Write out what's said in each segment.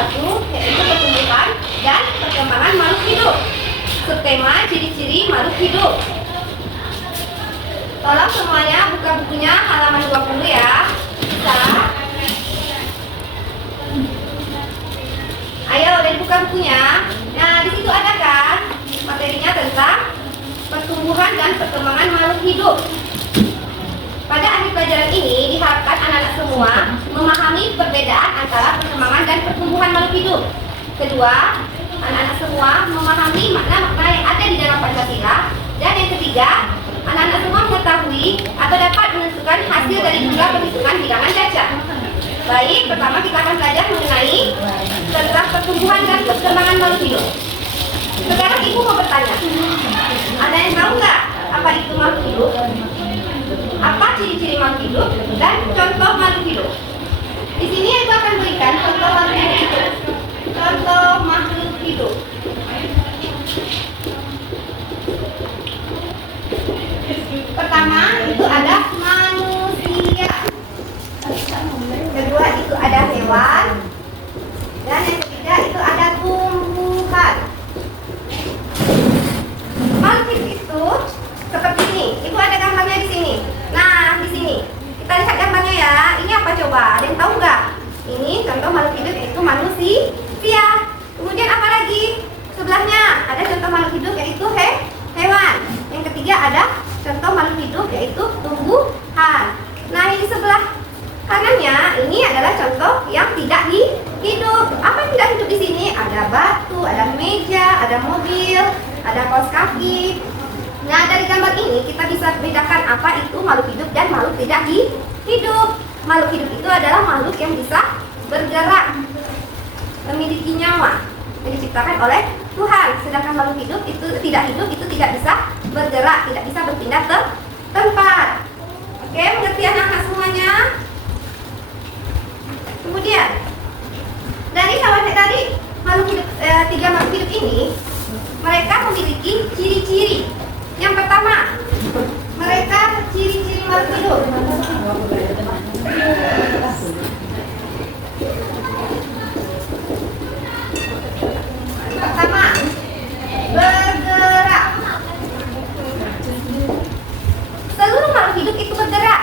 1, yaitu pertumbuhan dan perkembangan makhluk hidup. Subtema ciri-ciri makhluk hidup. Tolong semuanya buka bukunya halaman 20 ya. Bisa? Ayo, udah dibuka bukunya. Nah, di situ ada kan materinya tentang pertumbuhan dan perkembangan makhluk hidup. Pada akhir pelajaran ini diharapkan anak-anak semua memahami perbedaan antara perkembangan dan pertumbuhan makhluk hidup. Kedua, anak-anak semua memahami makna-makna yang ada di dalam Pancasila. Dan yang ketiga, anak-anak semua mengetahui atau dapat menentukan hasil dari jumlah perhitungan bilangan cacat. Baik, pertama kita akan belajar mengenai tentang pertumbuhan dan perkembangan makhluk hidup. Sekarang ibu mau bertanya, ada yang tahu nggak apa itu makhluk hidup? Apa ciri-ciri makhluk hidup dan contoh makhluk hidup? Di sini ibu akan berikan contoh makhluk hidup. Contoh makhluk hidup. Pertama itu ada manusia. Kedua itu ada hewan. Dan yang ketiga itu ada tumbuhan. Makhluk hidup itu seperti ini. Ibu ada gambarnya di sini. Nah, di sini kita lihat gambarnya ya. Ini apa coba? Ada yang tahu nggak? Ini contoh makhluk hidup yaitu manusia. Kemudian apa lagi? Sebelahnya ada contoh makhluk hidup yaitu hewan. Yang ketiga ada contoh makhluk hidup yaitu tumbuhan. Nah, ini sebelah kanannya ini adalah contoh yang tidak hidup. Apa yang tidak hidup di sini? Ada batu, ada meja, ada mobil, ada kaos kaki. Nah, dari gambar ini kita bisa bedakan apa itu makhluk hidup dan makhluk tidak hidup. Makhluk hidup itu adalah makhluk yang bisa bergerak, memiliki nyawa, yang diciptakan oleh Tuhan. Sedangkan makhluk hidup itu tidak bisa bergerak, tidak bisa berpindah ke tempat. Oke, mengerti anak-anak semuanya? Kemudian dari hewan tadi, tiga makhluk hidup ini mereka memiliki ciri-ciri. Yang pertama, mereka ciri-ciri makhluk hidup. Pertama, bergerak. Seluruh makhluk hidup itu bergerak.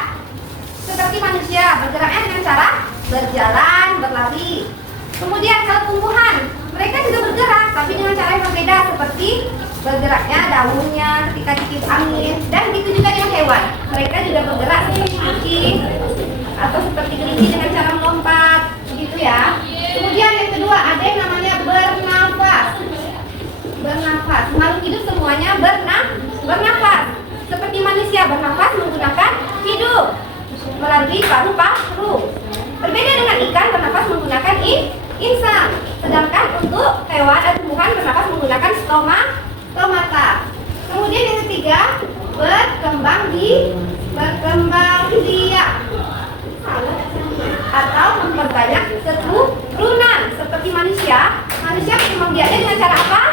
Seperti manusia, bergeraknya dengan cara berjalan, berlari. Kemudian kalau tumbuhan, mereka juga bergerak, tapi dengan cara yang berbeda, seperti bergeraknya daunnya ketika ditiup angin. Dan begitu juga dengan hewan, mereka juga bergerak seperti kucing atau seperti kelinci dengan cara melompat, begitu ya. Kemudian yang kedua ada yang namanya bernafas. Bernafas, makhluk hidup semuanya bernafas. Seperti manusia bernafas menggunakan hidung melalui paru-paru. Berbeda dengan ikan bernafas menggunakan insang. Sedangkan untuk hewan dan tumbuhan bernafas menggunakan stomata. Kemudian yang ketiga, berkembang biak atau memperbanyak keturunan. Seperti manusia berkembang biaknya dengan cara apa?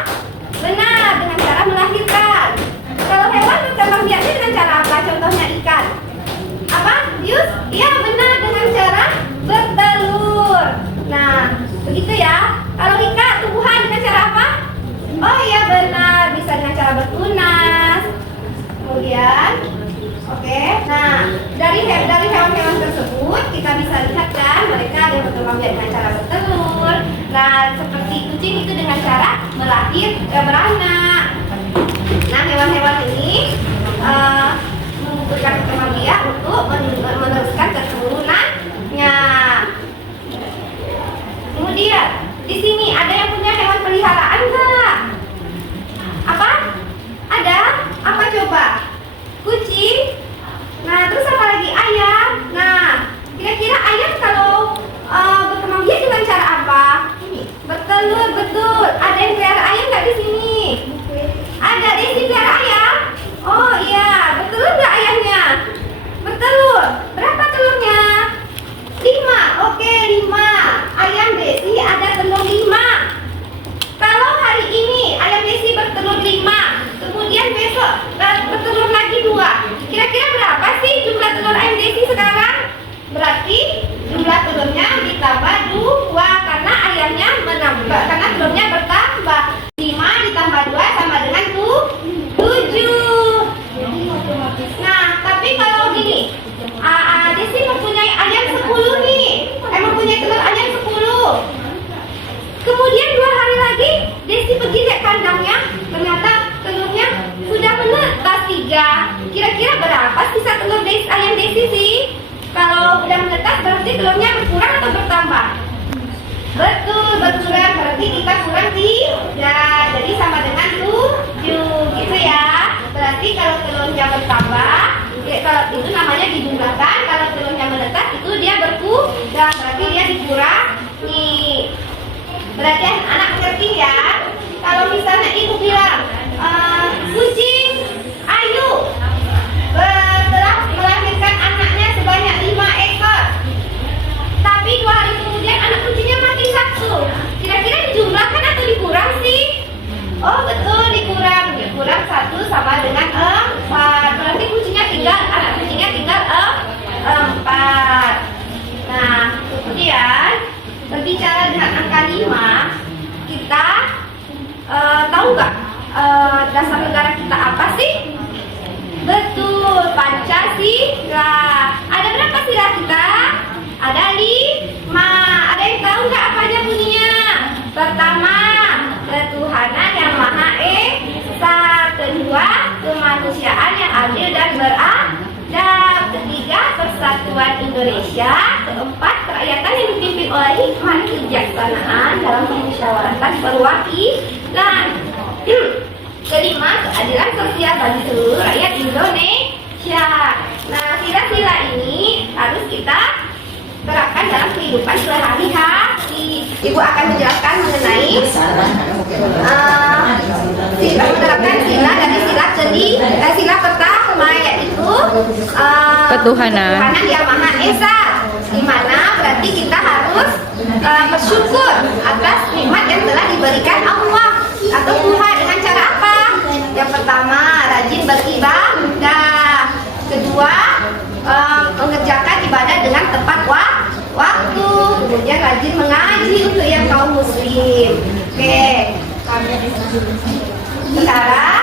Benar, dengan cara melahirkan. Kalau hewan berkembang biaknya dengan cara apa? Contohnya ikan. Apa? Yus? Iya, benar, dengan cara bertelur. Nah, begitu ya. Kalau Rika, tumbuhan dengan cara apa? Oh iya, benar, bisa dengan cara bertunas. Kemudian, oke. Nah, dari hewan-hewan tersebut kita bisa lihat kan, mereka ada yang berkembang biak dengan cara bertelur. Nah, seperti kucing itu dengan cara beranak. Nah, hewan-hewan ini membutuhkan berkembang biak untuk meneruskan keturunannya. Kemudian di sini ada yang punya hewan peliharaan nggak? Apa? Ada? Apa coba? Kucing. Nah, terus apa lagi? Ayam. Nah, kira-kira ayam kalau berkembang biak dengan cara apa? Bertelur, betul. Ada yang pelihara ayam nggak di sini? Ada. Desi pelihara ayam? Oh iya, bertelur nggak ayamnya? Bertelur. Berapa telurnya? 5. Oke, 5. Ayam Desi ada telur 5. Kalau hari ini ayam Desi bertelur 5, kemudian besok bertelur lagi 2. Kira-kira berapa sih jumlah telur ayam Desi sekarang? Berarti jumlah telurnya ditambah 2 karena ayamnya berarti telurnya berkurang atau bertambah? Betul, berkurang. Berarti kita kurang 3. Jadi sama dengan 7 gitu ya. Berarti kalau telurnya bertambah, ya, kalau itu namanya dijumlahkan. Kalau telurnya menetas itu dia berkurang. Berarti dia dikurangi. Berarti anak ngerti ya. Kalau misalnya ibu bilang kucing Ayu telah melahirkan anaknya sebanyak 5 ekor, tapi 2 hari kemudian anak kucingnya mati 1. Kira-kira dijumlahkan atau dikurang sih? Oh betul, dikurang 1 sama dengan 4. Berarti anak kucingnya tinggal 4. Nah kemudian berbicara dengan angka 5, kita tahu nggak dasar negara kita apa sih? Betul, Pancasila. Ada berapa sila kita? Ada 5. Ada yang tahu nggak apa aja bunyinya? Pertama, ketuhanan yang Maha Esa. Kedua, kemanusiaan yang adil dan beradab. Ketiga, persatuan Indonesia. Keempat, kerakyatan yang dipimpin oleh hikmah kebijaksanaan dalam pemusyawaratan perwakilan. Kelima, keadilan sosial bagi seluruh rakyat Indonesia. Nah, sila-sila ini harus kita terapkan dalam kehidupan sehari-hari. Ibu akan menjelaskan mengenai menerapkan sila dari sila pertama, yaitu ketuhanan yang Maha Esa, di mana berarti kita harus bersyukur atas nikmat yang telah diberikan Allah atau Tuhan. Dengan cara apa? Yang pertama, rajin beribadah. Kedua, mengerjakan ibadah dengan tepat waktu. Kemudian rajin mengaji untuk yang kaum muslim. Oke. Sekarang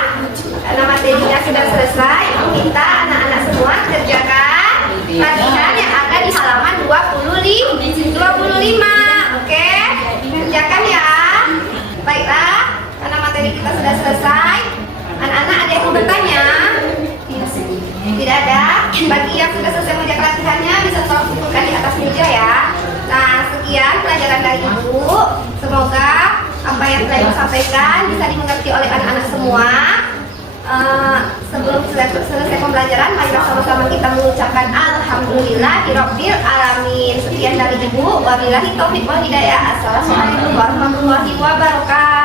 karena materinya sudah selesai, minta anak-anak semua kerjakan latihan yang ada di halaman 25. Oke? Kerjakan ya. Baiklah, karena materi kita sudah selesai. Anak-anak ada yang mau bertanya? Tidak ada. Bagi yang sudah selesai mengerjakan latihannya bisa tolong kumpulkan di atas meja ya. Nah, sekian pelajaran dari Ibu. Semoga apa yang telah Ibu sampaikan bisa dimengerti oleh anak-anak semua. Sebelum selesai pembelajaran, mari sama-sama kita mengucapkan Alhamdulillahirabbil alamin. Sekian dari Ibu. Wabillahi taufiq wal hidayah. Assalamualaikum warahmatullahi wabarakatuh.